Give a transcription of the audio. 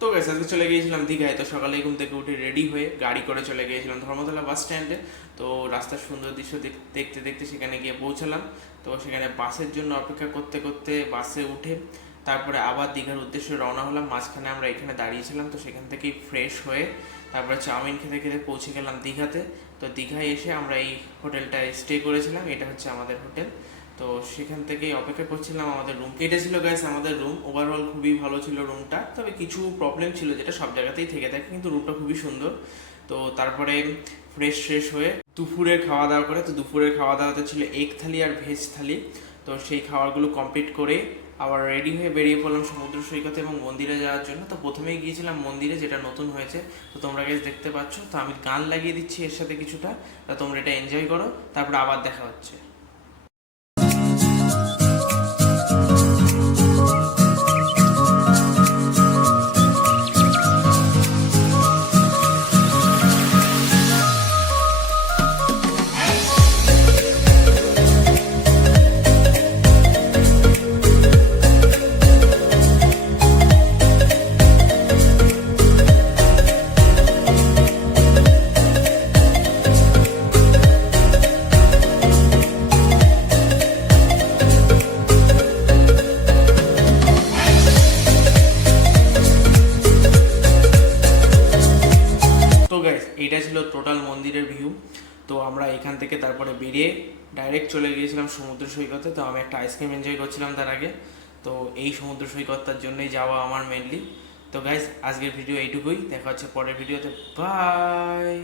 তো গাইস আজকে চলে গিয়েছিলাম দীঘায়। তো সকালে ঘুম থেকে উঠে রেডি হয়ে গাড়ি করে চলে গিয়েছিলাম ধর্মতলা বাস স্ট্যান্ডে। তো রাস্তার সুন্দর দৃশ্য দেখতে দেখতে সেখানে গিয়ে পৌঁছালাম। তো সেখানে বাসের জন্য অপেক্ষা করতে করতে বাসে উঠে তারপরে আবার দীঘার উদ্দেশ্যে রওনা হলাম। মাঝখানে আমরা এখানে দাঁড়িয়েছিলাম, তো সেখান থেকেই ফ্রেশ হয়ে তারপরে চাউমিন খেতে খেতে পৌঁছে গেলাম দীঘাতে। তো দীঘায় এসে আমরা এই হোটেলটায় স্টে করেছিলাম, এটা হচ্ছে আমাদের হোটেল। তো সেখান থেকেই অপেক্ষা করছিলাম আমাদের রুম। এটা ছিল গাইস আমাদের রুম। ওভারঅল খুবই ভালো ছিল রুমটা, তবে কিছু প্রবলেম ছিল যেটা সব জায়গাতেই থেকে থাকে, কিন্তু রুমটা খুবই সুন্দর। তো তারপরে ফ্রেশ হয়ে দুপুরের খাওয়া দাওয়া করে, তো দুপুরের খাওয়া দাওয়াতে ছিল এগ থালি আর ভেজ থালি। তো সেই খাবারগুলো কমপ্লিট করে আবার রেডি হয়ে বেরিয়ে পড়লাম সমুদ্র সৈকতে এবং মন্দিরে যাওয়ার জন্য। তো প্রথমেই গিয়েছিলাম মন্দিরে, যেটা নতুন হয়েছে। তো তোমরা গাইস দেখতে পাচ্ছ, তো আমি গান লাগিয়ে দিচ্ছি এর সাথে কিছুটা, তা তোমরা এটা এনজয় করো, তারপরে আবার দেখা হচ্ছে। তো গাইস এইটা ছিল টোটাল মন্দিরের ভিউ। তো আমরা এখান থেকে তারপরে বেরিয়ে ডাইরেক্ট চলে গিয়েছিলাম সমুদ্র সৈকতে। তো আমি একটা আইসক্রিম এনজয় করছিলাম তার আগে। তো এই সমুদ্র সৈকতটার জন্যই যাওয়া আমার মেনলি। তো গাইস আজকের ভিডিও এইটুকুই, দেখা হচ্ছে পরের ভিডিওতে। বাই।